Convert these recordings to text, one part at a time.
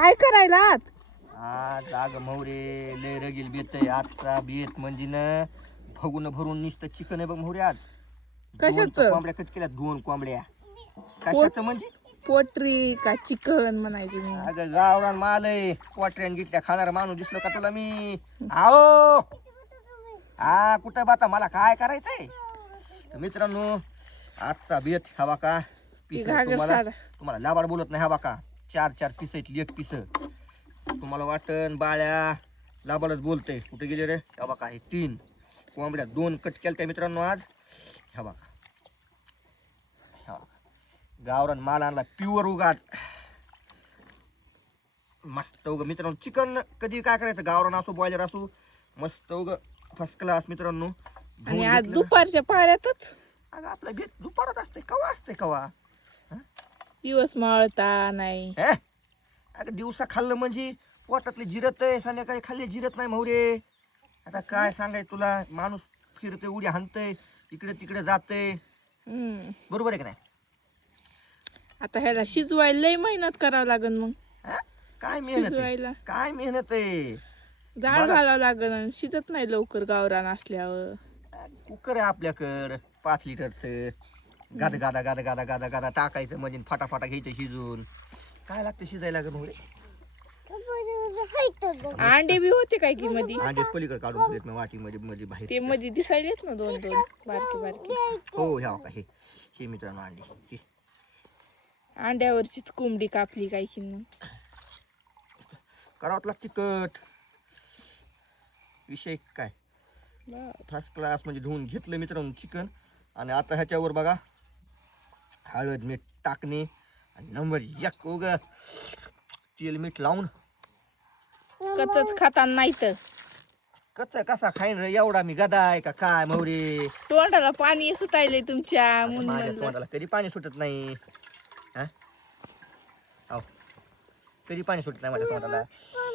काय करायला आत? आज आग मोहरे लय रगील बेत आहे आजचा बेत म्हणजे ना भगून भरून नुसतं चिकन आहे बघ मोहरे आज. कशाचं? 2 कोंबड्या कट केल्यात 2 कोंबड्या. कशाचं म्हणजे पोट्री का चिकन म्हणायचं मी. अगं गावरान माल आहे पोटऱ्यान गिटल्या खाणारा माणूस दिसलो का तुला मी? आओ हा कुठं बाता मला काय करायचंय तर मित्रांनो आजचा बेत हवा का ती पीस घागर तुम्हाला साडा. तुम्हाला लाबाड बोलत नाही हवा का 4 पीस आहेत एक पीस तुम्हाला वाटन बाळ्या लाबाडच बोलतय कुठे गेले रे हवा का हे 3 कोंबड्या 2 कट केल्या त्या मित्रांनो आज हवा का गावरान माल आणला प्युअर उगाच मस्त उग मित्रांनो चिकन कधी काय करायचं गावरान असो बॉयलर असो मस्त उग फर्स्ट क्लास मित्रांनो आणि आज दुपारच्या पाऱ्यातच अगं आपला बेत दुपारात असते कवा असते कवा दिवस मावळता नाही. अगं दिवसा खाल्लं म्हणजे पोटातले जिरत आहे संध्याकाळी खाल्ले जिरत नाही मोहरे. आता काय सांगाय तुला माणूस फिरतोय उडी हाणतय इकडे तिकडे जाते बरोबर आहे का नाही? आता ह्याला शिजवायला लय मेहनत करावं लागन मग. काय मेहनत शिजवायला आहे? काय मेहनत आहे जाळ घालावं लागन आणि शिजत नाही लवकर गावरान असल्यावर. कुकर आहे आपल्याकडं 5 लिटरचं गादा गादा गादा गादा गादा गादा टाकायचं म्हणजे फटाफटा घ्यायचं शिजून. काय लागतं शिजायला लागत मोहरे? अंडे बी होते काय की मधी? अंडे पलीकडे काढून ठेवलेत ना वाटीमध्ये मध्ये बाहेर. ते मध्ये दिसायलेत ना 2 बारके बारके. हो ह्या का हे मित्रांनो अंडी हे. अंड्यावरचीच कोंबडी कापली काय की मग. करावं लागते कट विषय काय फर्स्ट क्लास म्हणजे धुवून घेतलं मित्रांनो चिकन आणि आता ह्याच्यावर बघा हळद मीठ टाकणे आणि नंबर 1 उग तेल मीठ लावून कच्चच खाताना नाही तर कच्चा कसा खाईन रे एवढा मी गदा आहे का काय मौरी? तोंडाला पाणी सुटायले तुमच्या म्हणून माझ्या म्हणलं. तोंडाला कधी पाणी सुटत नाही कधी पाणी सुटत नाही माझ्या तोंडाला.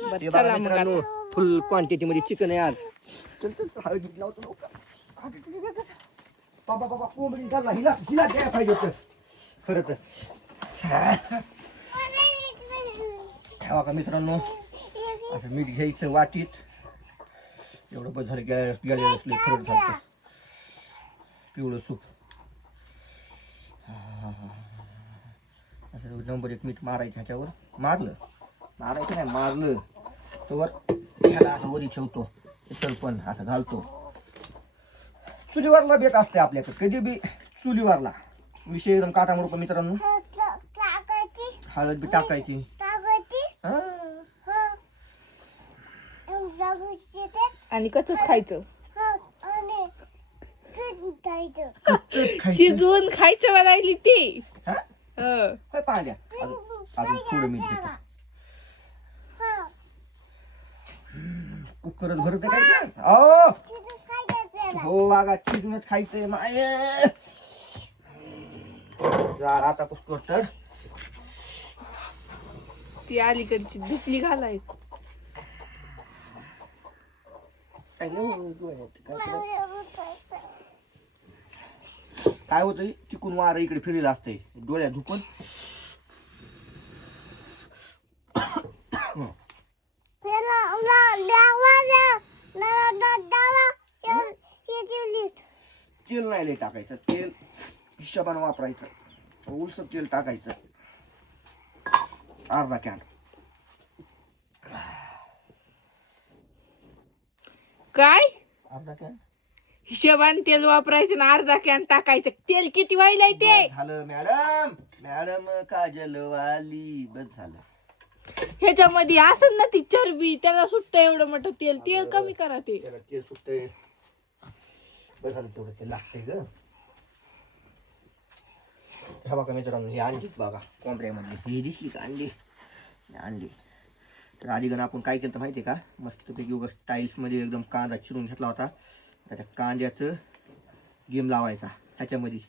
बरं, ते चला बघा मग मित्रांनो फुल क्वांटिटी मध्ये चिकन आहे आज. चल चल चल, हळद लावतो लवकर. बाबा बाबा कोंबडी झाला हिला हिला द्यायला पाहिजे होतं खरं तर. हा का मित्रांनो असं मीठ घ्यायचं वाटीत एवढं बस झालं गॅस गेलेलं असले खरं झालं पिवळं सूप. असं नंबर 1 मीठ मारायचं ह्याच्यावर मारायचं नाही मारलं तर ह्याला असं वरी ठेवतो चल पण असं घालतो. चुलीवरला बेत असते आपल्याकडे कधी बी चुलीवरला विषय एकदम काटामोड मित्रांनो. हळद बी टाकायची आणि कच्चच खायचं शिजवून खायचं म्हणायली ती. पाण्या अजून थोडं मीठ घेतो. कुकरच भरत काय हो बागा चिजूनच खायचंय माय जा आता पुष्कर तर ती अलीकडची दुपली घालाय. काय होतं तिकून वार इकडे फिरलेलं असतंय डोळ्यात झुकून. तेल नाही लय टाकायचं तेल हिशोबानं वापरायचं उलस तेल टाकायचं अर्धा कॅन. काय अर्धा कॅन हिशोबाने तेल वापरायचं ना अर्धा कॅन टाकायचं. तेल किती व्हायलाय ते? झालं मॅडम मॅडम काजल वाली बस झालं. ह्याच्यामध्ये असं ना ती चरबी त्याला सुटतं एवढं मोठं तेल. तेल कमी करा ते. तेल सुटतंय बस झालं तेवढं ते लागतंय ग. हा बघा मित्रांनो हे अंडी बघा कोंबड्यामधली ही दिसली का अंडी अंडी. तर आधी गण आपण काय केलं माहिती आहे का मस्तपैकी उगा टाईल्समध्ये एकदम कांदा चिरून घेतला होता. त्या कांद्याचं गेम लावायचा ह्याच्यामध्ये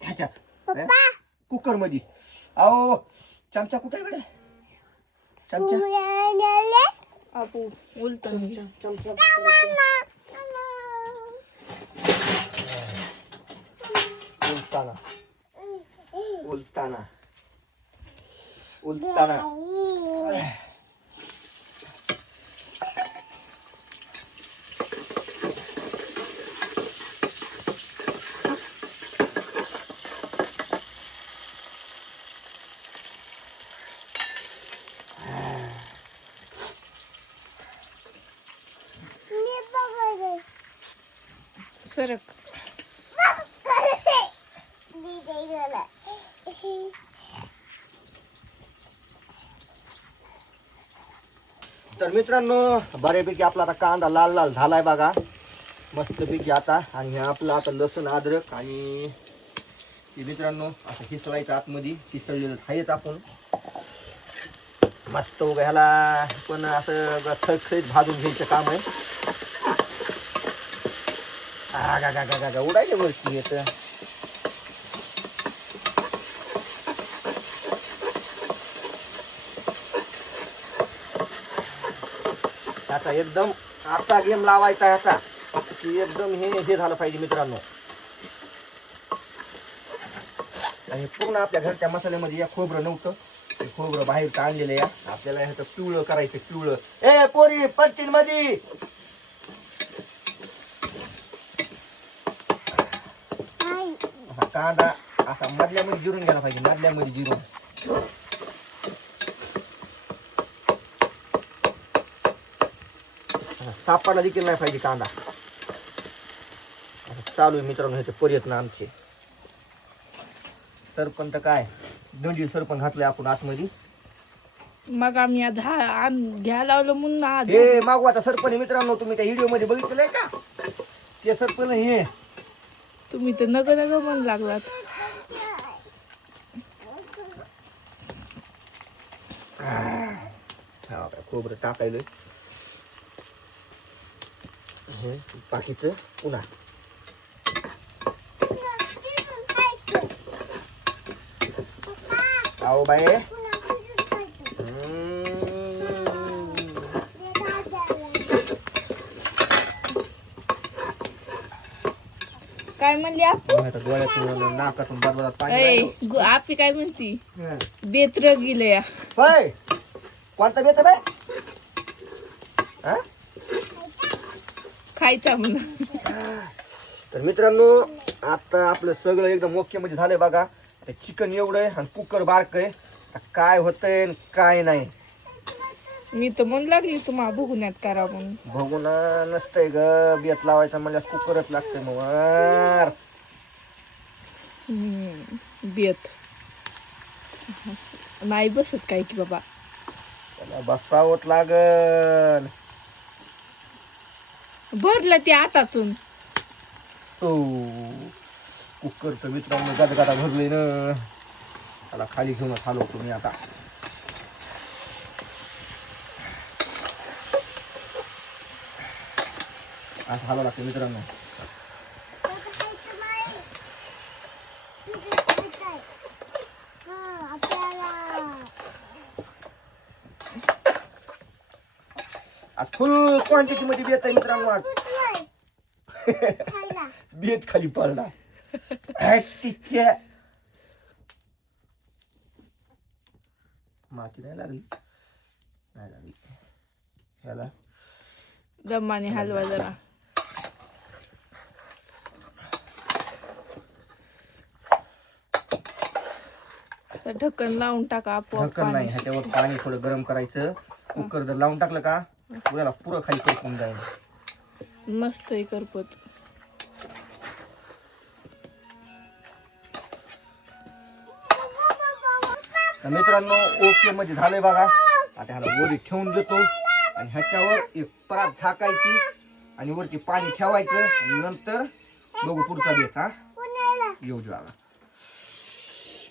ह्याच्यात कुकर मध्ये. अहो चमचा कुठे कडे चमचा आपू उलट चमचा उलताना उलताना. सरक. तर मित्रांनो बऱ्यापैकी आपला आता कांदा लाल लाल झालाय बघा मस्तपैकी आता. आणि हे आपलं आता लसूण अद्रक आणि हे मित्रांनो असं हिसळायचं आतमध्ये. हिसळलेलं खायचं आपण मस्त उगा ह्याला पण असं खळखळीत भाजून घ्यायचं काम आहे. उडायचे वरती येत. आता एकदम आता गेम लावायचा ह्याचा की एकदम हे झालं पाहिजे मित्रांनो. आणि पूर्ण आपल्या घरच्या मसाल्यामध्ये या खोबरं नव्हतं. हे खोबरं बाहेर आणलेलं या आपल्याला ह्याचं पिवळं करायचं. पिवळं ए पोरी पट्टीन मध्ये कांदा असा मधल्यामध्ये जिरून घ्यायला पाहिजे. मधल्यामध्ये जिरून सापाला देखील नाही पाहिजे कांदा. चालू आहे मित्रांनो ह्याचे पर्यटन आमचे. सरपंच काय दंडी सरपंच घातलंय आपण आतमध्ये. मग आम्ही आज घ्या लावलं म्हणून आज हे मागू आता सरपंच मित्रांनो तुम्ही त्या व्हिडिओ मध्ये बघितलंय का ते सरपंच हे तुम्ही तर नग नग म्हण लागलात. खोबरं टाकायलं बाकीचं पुन्हा आओ बाई. काय म्हणली आपण? डोळ्यातून नाकातून बरबरात पाणी. आपी काय म्हणती? बेत्र गेले बाय कोणता बेत बाय खायचा म्हणा. तर मित्रांनो आता आपलं सगळं एकदम ओके म्हणजे झालंय बघा. चिकन एवढं आहे आणि कुकर बारक आहे. काय होतंय काय नाही. मी तर म्हणून लागली तुम्हाला बघण्यात करा म्हणून. बघून नसतंय ग बेत लावायचं म्हणजे कुकरच लागतंय मग. बेत नाही बसत काय की बाबा. त्याला बसावंच लागल. भरलं ते आताचून. तो कुकर तर मित्रांनो गदगदा भरलोय ना. त्याला खाली घेऊनच आलो तुम्ही आता. असं हलवा लागतं मित्रांनो. आज फुल क्वांटिटी मध्ये बेत आहे मित्रांनो. आज बेत खाली पडला. माती नाही लागली. नाही लागली ह्याला दमाने हलवा जरा. ढक्कन लावून टाका आपोआप. ढक्कन नाही ह्याच्यावर पाणी थोडं गरम करायचं. कुकर जर लावून टाकलं का पुऱ्याला पुरं खाली करपून जाईल. मस्त आहे करपत. मित्रांनो ओके म्हणजे झालंय बघा. आता ह्याला वरी ठेवून देतो आणि ह्याच्यावर एक परात झाकायची आणि वरती पाणी ठेवायचं आणि नंतर बघू पुढचा बेत. हा येऊ द्या.